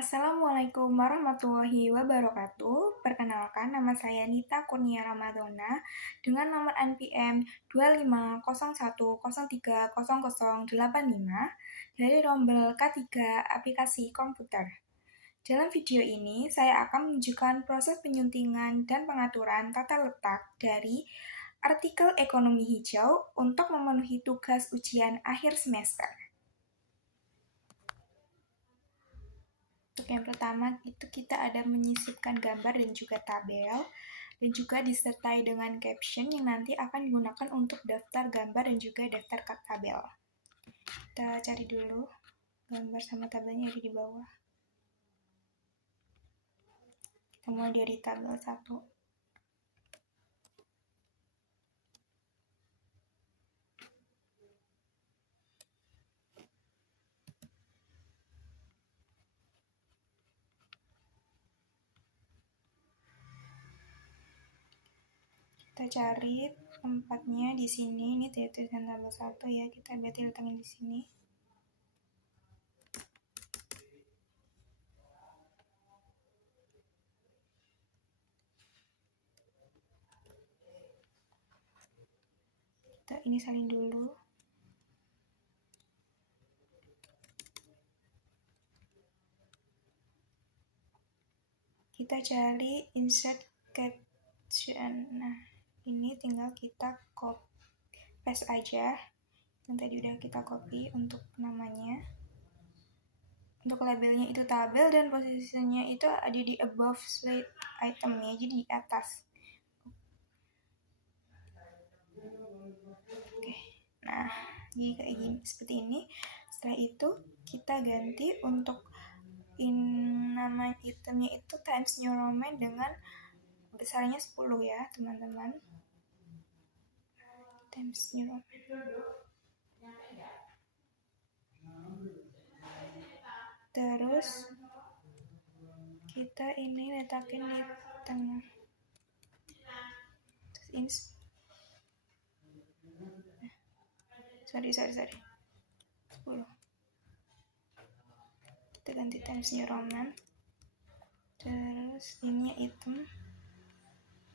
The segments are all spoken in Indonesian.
Assalamualaikum warahmatullahi wabarakatuh. Perkenalkan, nama saya Nita Kurnia Ramadhana dengan nomor NPM 2501030085 dari rombel K3 Aplikasi Komputer. Dalam video ini, saya akan menunjukkan proses penyuntingan dan pengaturan tata letak dari artikel ekonomi hijau untuk memenuhi tugas ujian akhir semester. Untuk yang pertama itu kita ada menyisipkan gambar dan juga tabel dan juga disertai dengan caption yang nanti akan digunakan untuk daftar gambar dan juga daftar tabel. Kita cari dulu gambar sama tabelnya ada di bawah. Kita mulai dari tabel 1. Kita cari tempatnya di sini. Ini tulisan tabel 1 ya. Kita berarti letaknya di sini. Kita ini salin dulu. Kita cari insert caption. Nah, ini tinggal kita paste aja yang tadi udah kita copy untuk namanya. Untuk labelnya itu tabel dan posisinya itu ada di above slide itemnya, jadi di atas. Oke. Nah, jadi kayak gini, seperti ini. Setelah itu kita ganti untuk nama itemnya itu Times New Roman dengan besarnya 10 ya, teman-teman. Times New Roman. Terus kita ini letakin di tengah. Terus ini sorry 10. Kita ganti Times New Roman. Terus ini item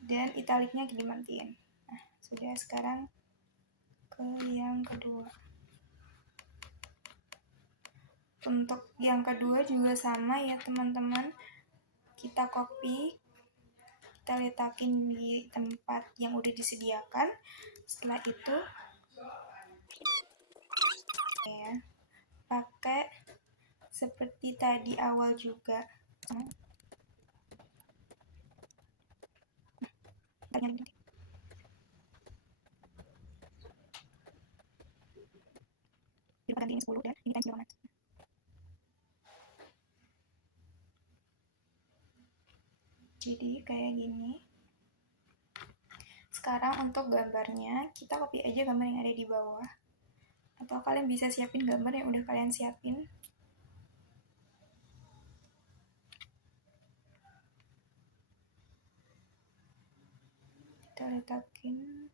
dan italiknya dimatiin. Nah, sudah. Sekarang ke yang kedua. Untuk yang kedua juga sama ya teman-teman, kita copy, kita letakin di tempat yang udah disediakan. Setelah itu ya, pakai seperti tadi awal juga. Ganti ini 10 dan ini Times New Roman. Jadi kayak gini. Sekarang untuk gambarnya, kita copy aja gambar yang ada di bawah. Atau kalian bisa siapin gambar yang udah kalian siapin. Kita letakin.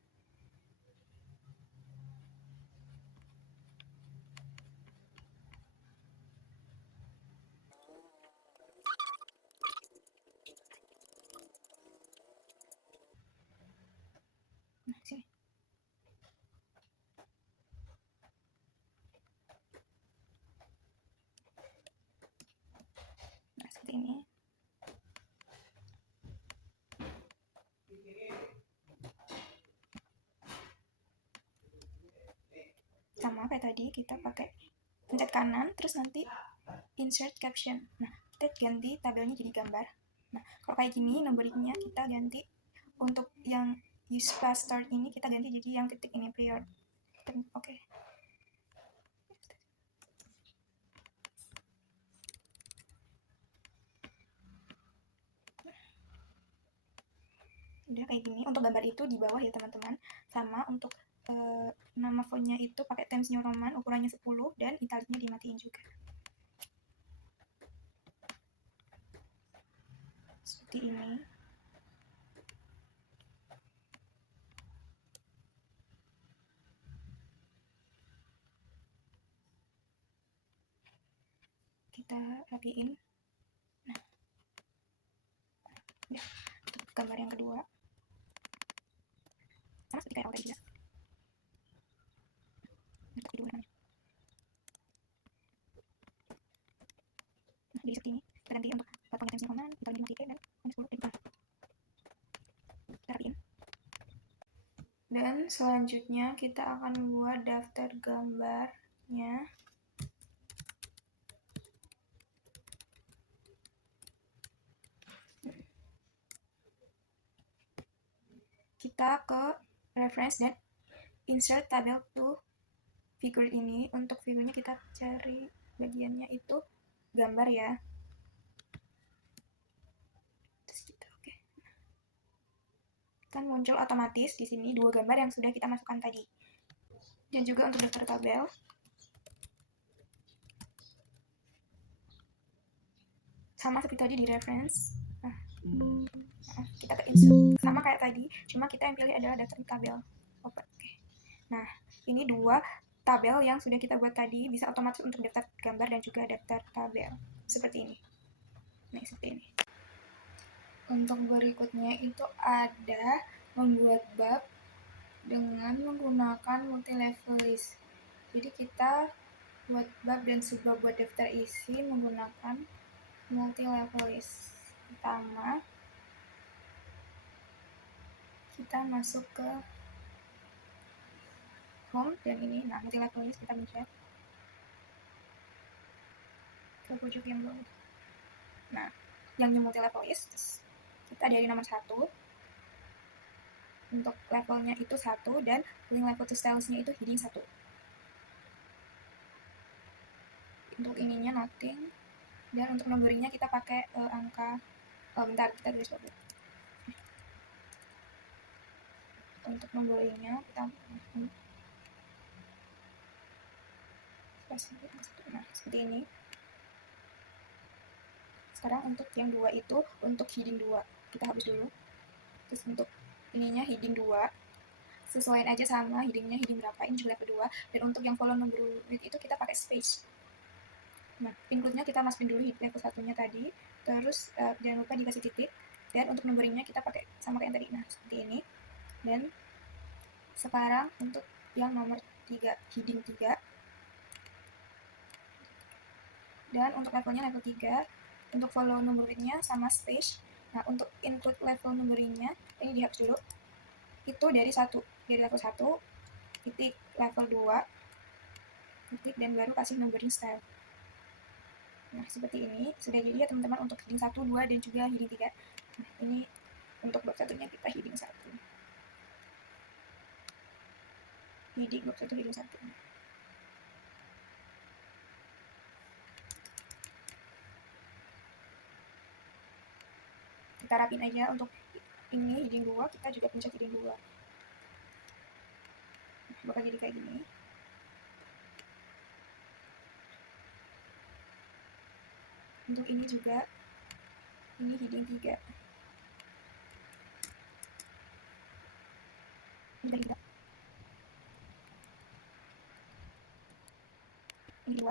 Nah, sini. Nah, seperti ini. Sama kayak tadi, kita pakai pencet kanan, terus nanti insert caption. Nah, kita ganti tabelnya jadi gambar. Nah, kalau kayak gini, numberingnya kita ganti. Untuk yang use fast start ini, kita ganti jadi yang titik ini, period. Oke. Udah kayak gini. Untuk gambar itu di bawah ya teman-teman. Sama untuk nama fontnya itu pakai Times New Roman, ukurannya 10 dan italiknya dimatiin juga. Seperti ini. Kita rapiin. Ya, untuk gambar yang kedua sama seperti kayak awal tadi ya. Untuk kedua namanya. Nah, jadi seperti ini. Kita ganti untuk pengintensi command, untuk ini dan minus 10 kita rapiin. Dan selanjutnya kita akan membuat daftar gambarnya. Kita ke reference dan insert tabel to figure ini. Untuk figurnya kita cari bagiannya itu gambar ya. Terus kita oke. Kan muncul otomatis di sini dua gambar yang sudah kita masukkan tadi. Dan juga untuk daftar tabel sama seperti tadi di reference. Kita ke insert sama kayak tadi, cuma kita yang pilih adalah daftar tabel. Oke. Nah, ini dua tabel yang sudah kita buat tadi bisa otomatis untuk daftar gambar dan juga daftar tabel seperti ini. Nah, seperti ini. Untuk berikutnya itu ada membuat bab dengan menggunakan multi level list. Jadi kita buat bab dan subbab buat daftar isi menggunakan multi level list. Pertama, kita masuk ke home dan ini, nah multi level list kita pencet ke pojok yang bawah. Nah, yang multi level list kita dari nomor 1 untuk levelnya itu 1 dan link level to stylesnya itu heading 1. Untuk ininya nothing dan untuk numberingnya kita pakai angka bentar kita tulis dulu. Untuk numberingnya kita nah seperti ini. Sekarang untuk yang 2 itu untuk heading 2 kita hapus dulu. Terus untuk ininya heading 2 sesuaiin aja sama headingnya heading berapa, ini juga level 2. Dan untuk yang follow number with itu kita pakai space. Nah, include-nya kita masukin dulu level 1-nya tadi, terus jangan lupa dikasih titik, dan untuk numberingnya kita pakai sama kayak yang tadi. Nah, seperti ini. Dan sekarang untuk yang nomor 3, heading 3, dan untuk levelnya level 3, untuk follow number with-nya sama space. Nah, untuk include level numberingnya ini dihapus dulu, itu dari level 1, titik level 2, titik, dan baru kasih numbering style. Nah, seperti ini. Sudah jadi ya teman-teman untuk heading 1, 2, dan juga heading 3. Nah, ini untuk bab 1-nya kita heading 1. Heading bab 1, heading 1. Kita rapin aja untuk ini heading 2, kita juga pencet heading 2. Nah, bakal jadi kayak gini. Untuk ini juga, ini heading 3. Ini 3. Ini 2.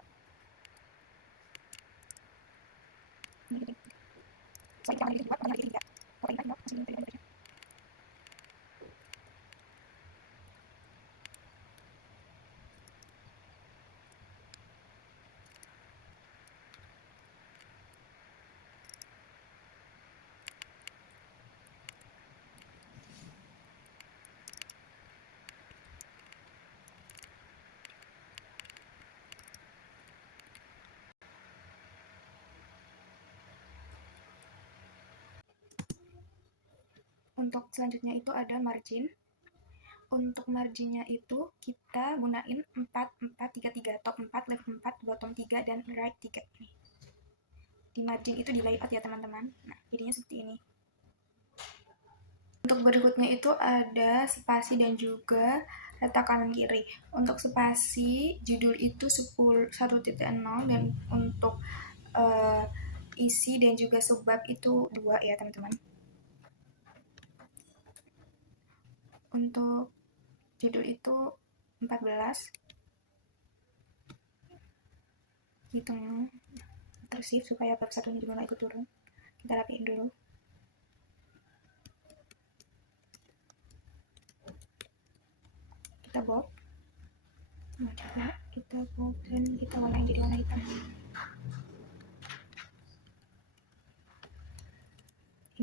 Ini heading 3. Sorry, jangan heading 2, pokoknya heading 3. Kalau ini masih heading 3 aja. Untuk selanjutnya itu ada margin. Untuk marginnya itu kita gunain 4, 4, 3, 3, top 4, left 4, bottom 3, dan right 3. Nih. Di margin itu di layout ya teman-teman. Nah, jadinya seperti ini. Untuk berikutnya itu ada spasi dan juga letak kanan kiri. Untuk spasi judul itu 1.0 dan untuk isi dan juga subbab itu 2 ya teman-teman. Untuk judul itu 14. Hitung terus sih supaya bab 1 juga nggak ikut turun. Kita rapiin dulu. kita bold. Nah, coba kita bold dan kita warnain jadi warna hitam.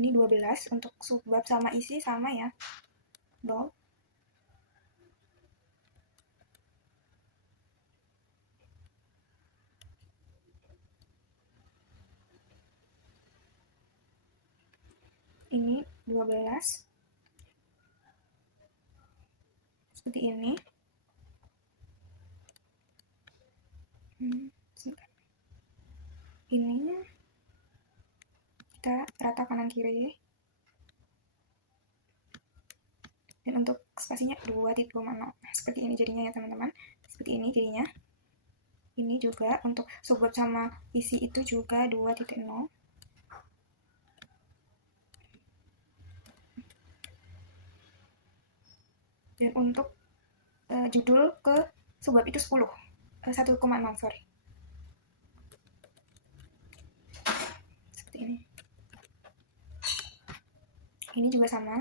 Ini 12 untuk subbab sama isi sama ya, bold. Ini 12 seperti ini. Ini kita rata kanan kiri, dan untuk spasinya 2.0. Nah, seperti ini jadinya ya teman-teman, seperti ini jadinya. Ini juga untuk subbab sama isi itu juga 2.0. Dan untuk judul ke subbab itu 10, 1,0 sorry. Seperti ini. Ini juga sama.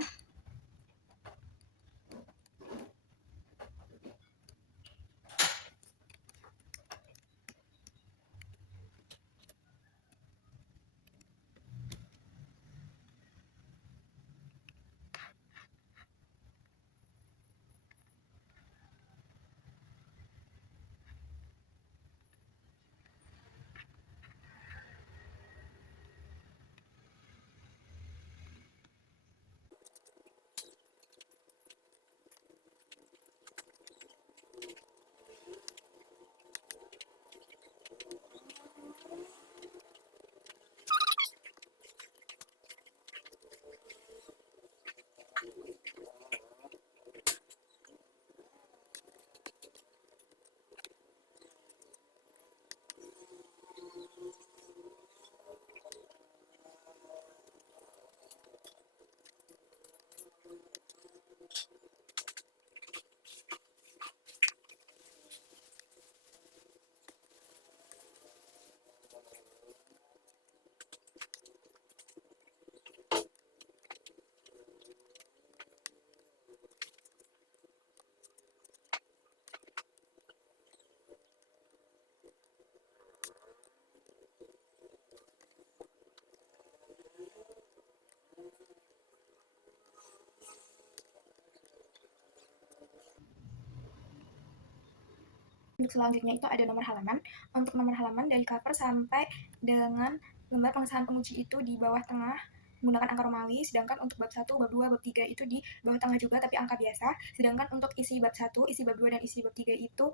Untuk selanjutnya itu ada nomor halaman. Untuk nomor halaman dari cover sampai dengan lembar pengesahan penguji itu di bawah tengah menggunakan angka Romawi, sedangkan untuk bab 1, bab 2, bab 3 itu di bawah tengah juga tapi angka biasa. Sedangkan untuk isi bab 1, isi bab 2 dan isi bab 3 itu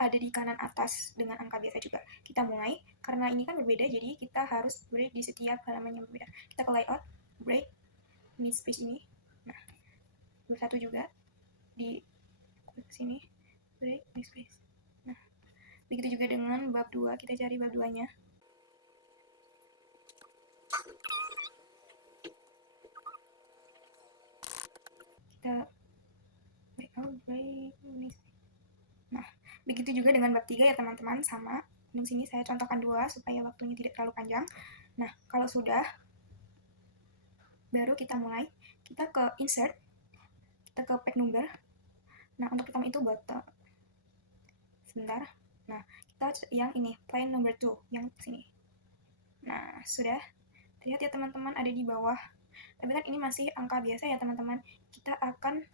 ada di kanan atas dengan angka biasa juga. Kita mulai, karena ini kan berbeda jadi kita harus break di setiap halaman yang berbeda. Kita ke layout, break, mid space ini. Nah, bab 1 juga di sini, break, mid space. Nah, begitu juga dengan bab 2, kita cari bab 2-nya. Kita break. Nah, begitu juga dengan bab 3 ya teman-teman, sama. Di sini saya contohkan 2 supaya waktunya tidak terlalu panjang. Nah, kalau sudah, baru kita mulai. Kita ke insert, kita ke page number. Nah, untuk pertama itu bottom. Sebentar. Nah, kita yang ini, plain number 2, yang sini. Nah, sudah. Terlihat ya teman-teman ada di bawah. Tapi kan ini masih angka biasa ya teman-teman. Kita akan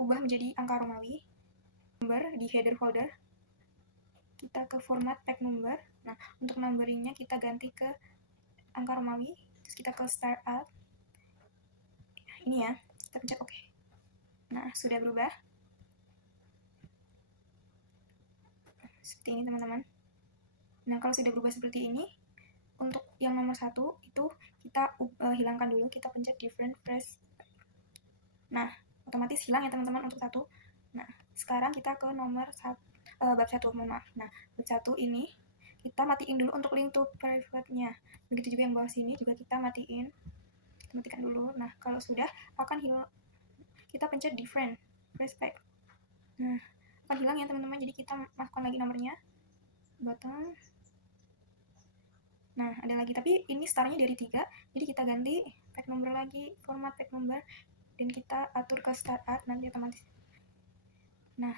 ubah menjadi angka Romawi. Number di header folder. Kita ke format page number. Nah, untuk numberingnya kita ganti ke angka Romawi. Terus kita ke start out. Ini ya, kita pencet OK. Nah, sudah berubah. Seperti ini teman-teman. Nah, kalau sudah berubah seperti ini, untuk yang nomor 1 itu kita hilangkan dulu, kita pencet different press. Nah, otomatis hilang ya teman-teman untuk 1. Nah, sekarang kita ke nomor bab 1, mohon maaf. Nah, bab 1 ini kita matiin dulu untuk link to private-nya. Begitu juga yang bawah sini juga kita matiin. Kita matikan dulu. Nah, kalau sudah akan hilang, kita pencet different press back. Nah, akan hilang ya teman-teman. Jadi kita masukkan lagi nomornya. Bottom. Nah, ada lagi, tapi ini startnya dari 3, jadi kita ganti page number lagi, format page number, dan kita atur ke start at, nanti otomatis Nah,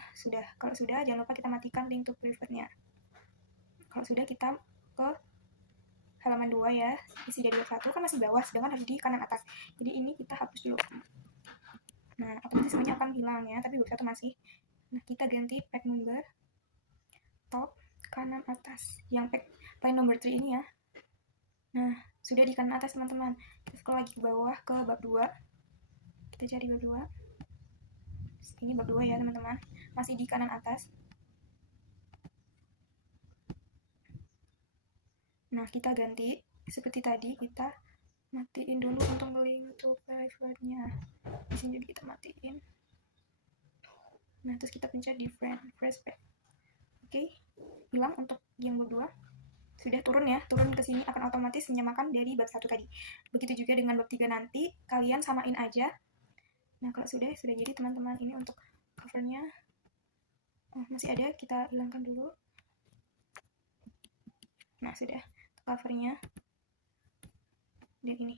kalau sudah, jangan lupa kita matikan link to preview-nya. Kalau sudah, kita ke halaman 2 ya, isi dari web 1 kan masih bawah, sedangkan harus di kanan atas. Jadi ini kita hapus dulu. Nah, otomatis semuanya akan hilang ya, tapi web 1 masih. Nah, kita ganti page number top kanan atas, yang line number 3 ini ya. Nah, sudah di kanan atas teman-teman. Kita scroll lagi ke bawah ke bab 2. Kita cari bab 2. Ini bab 2 ya teman-teman, masih di kanan atas. Nah, kita ganti seperti tadi, kita matiin dulu untuk link to private-nya. Di sini kita matiin. Nah, terus kita pencet different fresh page. Oke, hilang untuk yang bab 2. Sudah turun ya, turun ke sini akan otomatis menyamakan dari bab 1 tadi. Begitu juga dengan bab 3 nanti, kalian samain aja. Nah, kalau sudah jadi teman-teman. Ini untuk covernya. Masih ada, kita hilangkan dulu. Nah, sudah covernya. Dan ini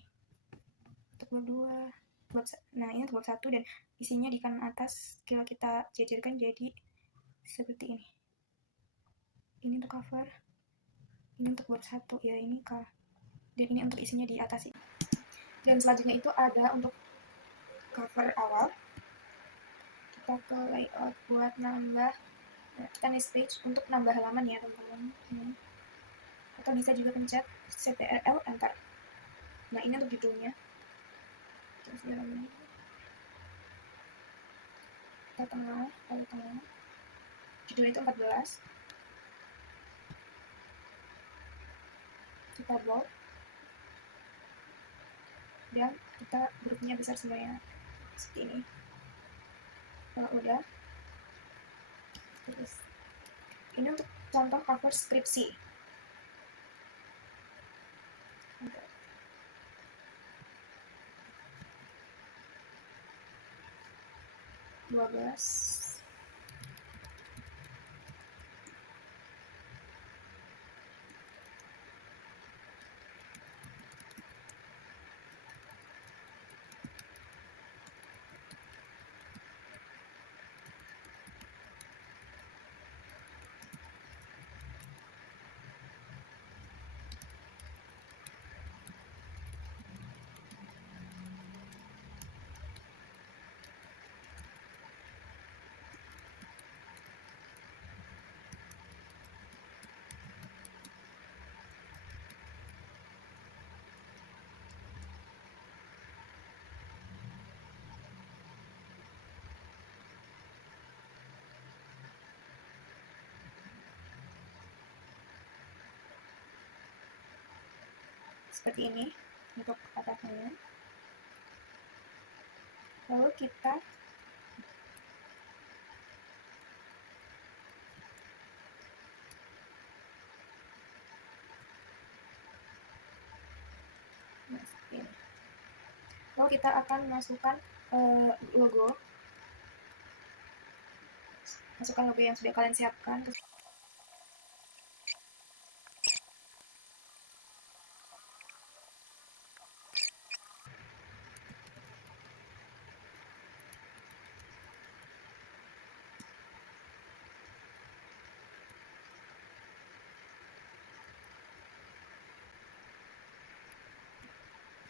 untuk bab 2. Nah, ini untuk bab 1 dan isinya di kanan atas kalau kita jajarkan jadi seperti ini. Ini untuk cover. Ini untuk bab 1 ya, ini dan ini untuk isinya di atas ini. Dan selanjutnya itu ada untuk cover awal. Kita ke layout buat nambah, kita next page untuk nambah halaman ya teman-teman. Atau bisa juga pencet CTRL enter. Nah, ini untuk judulnya. Kita tengah, judul itu 14. Kita bold dan kita hurufnya besar semuanya seperti ini. Kalau udah, terus ini untuk contoh cover skripsi. Dua belas. Seperti ini untuk atasnya. Lalu kita lalu kita akan masukkan logo. Masukkan logo yang sudah kalian siapkan.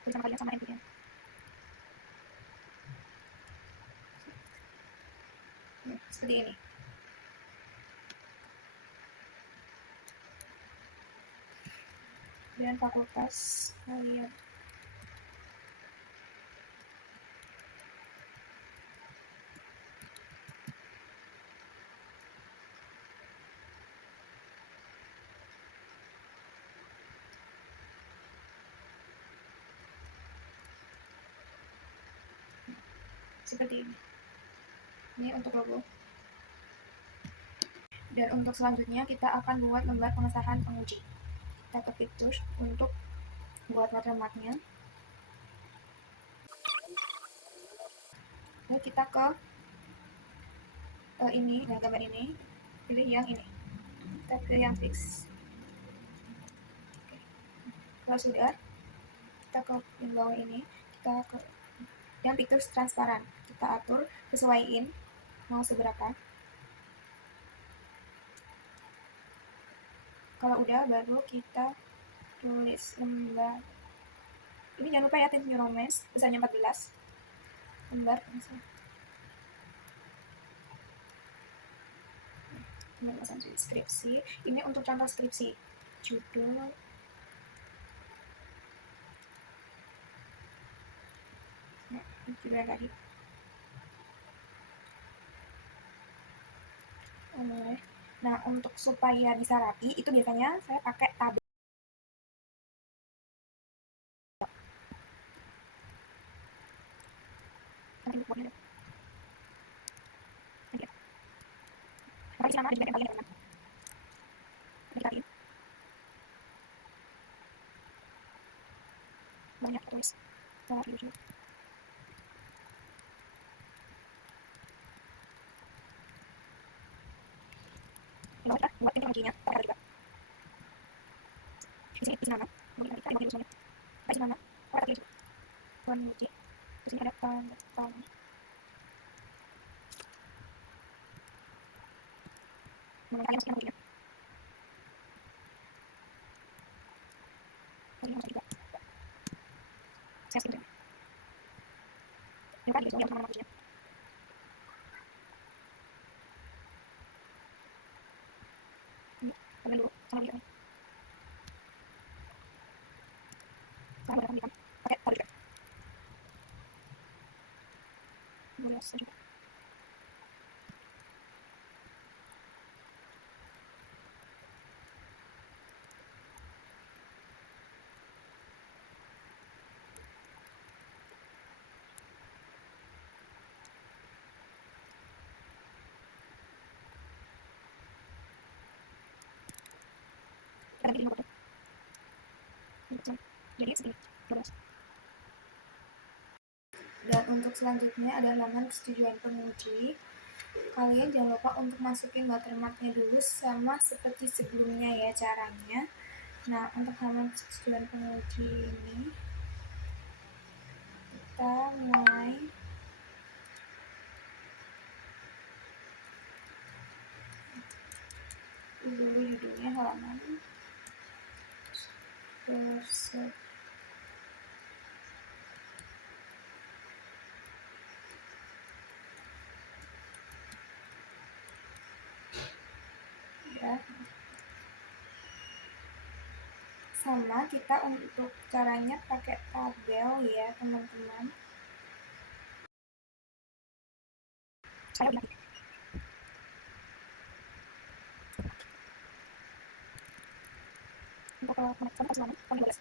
Bersama kalian sama NPM. Seperti ini. Dan fakultas kalian. Seperti ini. Ini untuk logo. Dan untuk selanjutnya kita akan buat lembar pengesahan penguji. Kita ke Pictures untuk buat watermarknya. Lalu kita ke ini, nah gambar ini, pilih yang ini. Kita pilih yang fix. Kalau sudah, kita ke yang bawah ini, kita ke yang Pictures transparan. Kita atur, sesuaiin mau seberapa. Kalau udah, baru kita tulis lembar. Ini jangan lupa ya, Teen New Romance besarnya 14 lembar. Skripsi. Ini untuk contoh skripsi. Judul. Nah, judul tadi. Nah, untuk supaya bisa rapi, itu biasanya saya pakai tabel. Nama ada juga yang banyak tulis YouTube. Buat informasinya, ada juga. Di sini isi nama, kemudian kita isi nama, isi nama, orang tulis menuju. Di sini ada tanda tangan. Kalian masukin namanya. Kalian masuk juga. Saya sini. Yang tadi yang sama namanya. Ini dulu sama dia. Sama dengan dia. Pakai tadi juga. Boleh saja. Ada di nomor. Jadi segini. Terus. Dan untuk selanjutnya ada halaman persetujuan penguji. Kalian jangan lupa untuk masukin watermarknya dulu sama seperti sebelumnya ya caranya. Nah, untuk halaman persetujuan penguji ini kita mulai dulu judulnya halaman persetujuan. Sama kita untuk caranya pakai tabel ya teman-teman. Saya udah. Untuk sama selama 12.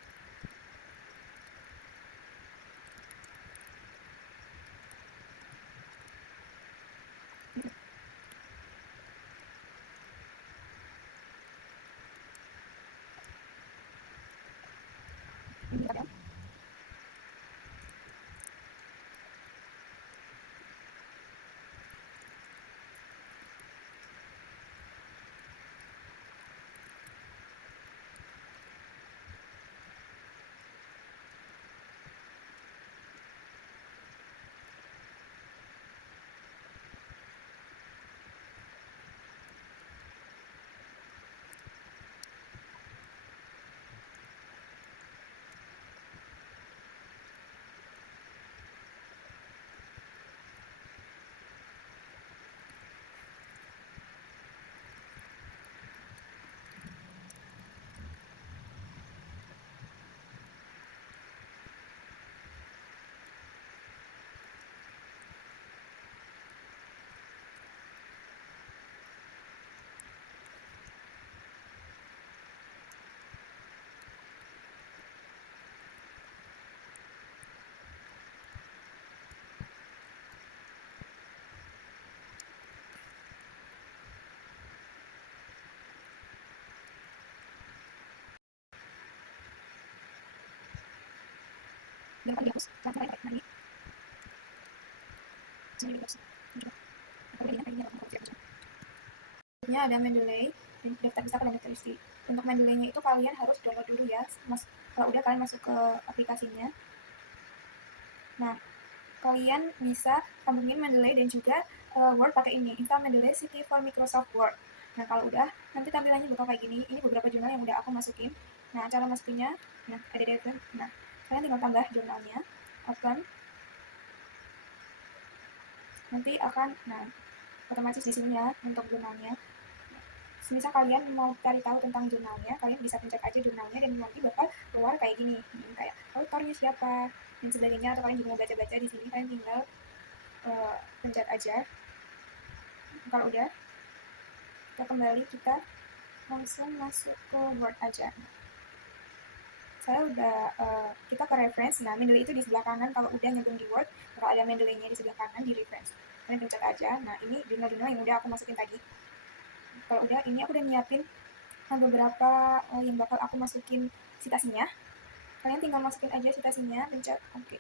Ini tabel. Dapat dihapus karena ada lagi. Sini dihapus. Selanjutnya ada Mendeley dan daftar wisata dan daftar isi. Untuk Mendeley-nya itu kalian harus download dulu ya. Kalau udah kalian masuk ke aplikasinya. Nah, kalian bisa sambungin Mendeley dan juga Word pakai ini. Install Mendeley City for Microsoft Word. Nah kalau udah, nanti tampilannya bakal kayak gini. Ini beberapa jurnal yang udah aku masukin. Nah cara masukinnya, nah ada data. Nah kalian tinggal tambah jurnalnya, open. Nanti akan, nah otomatis di sini ya untuk jurnalnya. Misal kalian mau cari tahu tentang jurnalnya, kalian bisa pencet aja jurnalnya dan nanti bakal keluar kayak gini. Kayak autornya siapa dan sebagainya, atau kalian juga mau baca-baca di sini, kalian tinggal pencet aja. Kalau udah, kita kembali, kita langsung masuk ke Word aja. Saya udah, kita ke reference. Nah Mendeley itu di sebelah kanan. Kalau udah nyambung di Word, bakal ada Mendeley-nya di sebelah kanan di reference. Kalian pencet aja. Nah ini jurnal-jurnal yang udah aku masukin tadi. Kalau udah, ini aku udah nyiapin beberapa yang bakal aku masukin citasinya. Kalian tinggal masukin aja citasinya, pencet oke.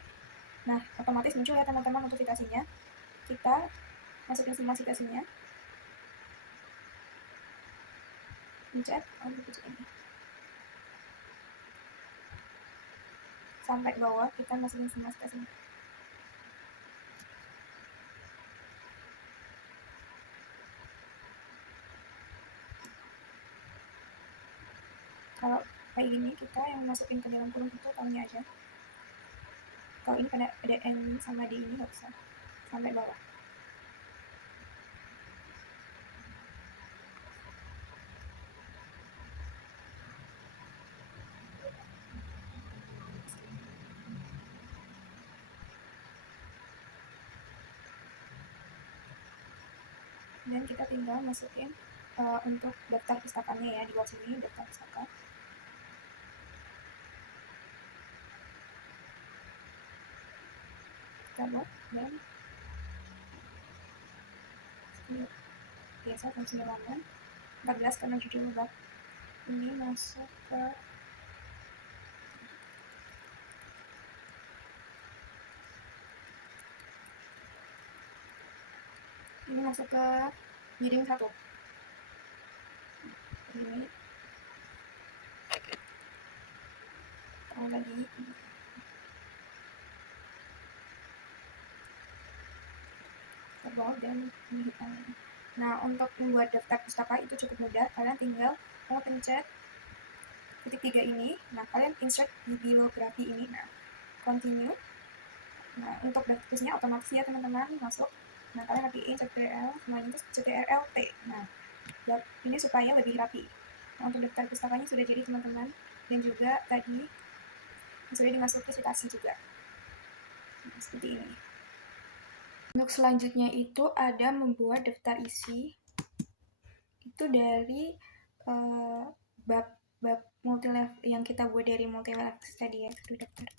Nah otomatis muncul ya teman-teman untuk citasinya. Kita masukin semua citasinya, pencet ini sampai bawah, kita masukin semua citasinya. Kalau kayak gini, kita yang masukin ke dalam kurung itu tahunnya aja. Kalau ini ada N sama D ini nggak usah, sampai bawah. Dan kita tinggal masukin untuk daftar pustakanya ya, di bawah sini daftar pustaka. Kita buat dan biasa fungsi halaman 14 karena judul bab ini masuk ke heading 1. Ini tahu lagi terbawah dan ini. Nah untuk membuat daftar pustaka itu cukup mudah. Kalian tinggal pencet titik 3 ini. Nah kalian insert bibliografi ini. Nah continue. Nah untuk daftarnya otomatis ya teman-teman masuk. Nah kalian rapiin CTRL, semuanya itu CTRL-T. Nah ini supaya lebih rapi. Nah untuk daftar pustakanya sudah jadi teman-teman, dan juga tadi sudah dimasuki citasi juga. Nah, seperti ini. Untuk selanjutnya itu ada membuat daftar isi. Itu dari bab multi level yang kita buat dari multi level tadi ya, itu daftar.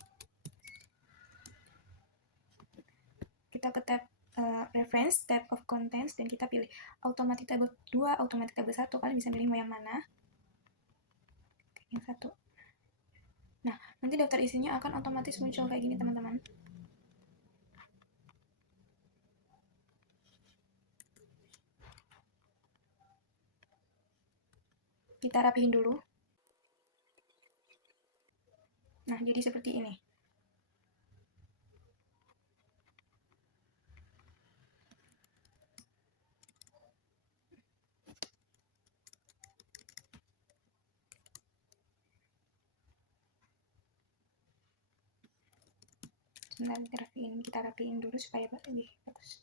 Kita ke tab reference, tab of contents, dan kita pilih automatic table 2, automatic table 1. Kalian bisa pilih mau yang mana. Yang satu. Nah, nanti daftar isinya akan otomatis muncul kayak gini teman-teman. Kita rapihin dulu. Nah, jadi seperti ini. Sebentar, kita rapiin dulu supaya lebih bagus.